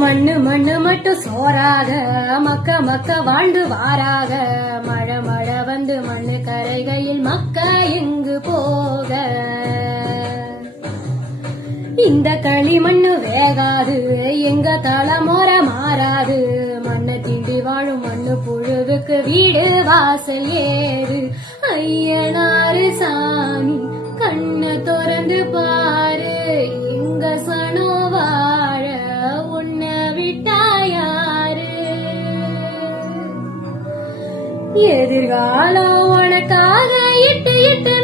மண்ணு மண்ணு மட்டும் சோறாக மக்க மக்க வாழ்ந்து வாராக மழை மழை வந்து மண்ணு கரைகையில் மக்க எங்கு போக இந்த களிமண்ணு வேகாது எங்க தலைமுறை மாறாது மண்ணை தீண்டி வாழும் மண்ணு புழுவுக்கு வீடு வாசல் ஏறு ஐயனாரு சாமி கண்ணை திறந்து பாரு எங்க சனோ வாழ உன்னை விட்டாயாரு எதிர்காலம் உனக்காக இட்டு இட்டு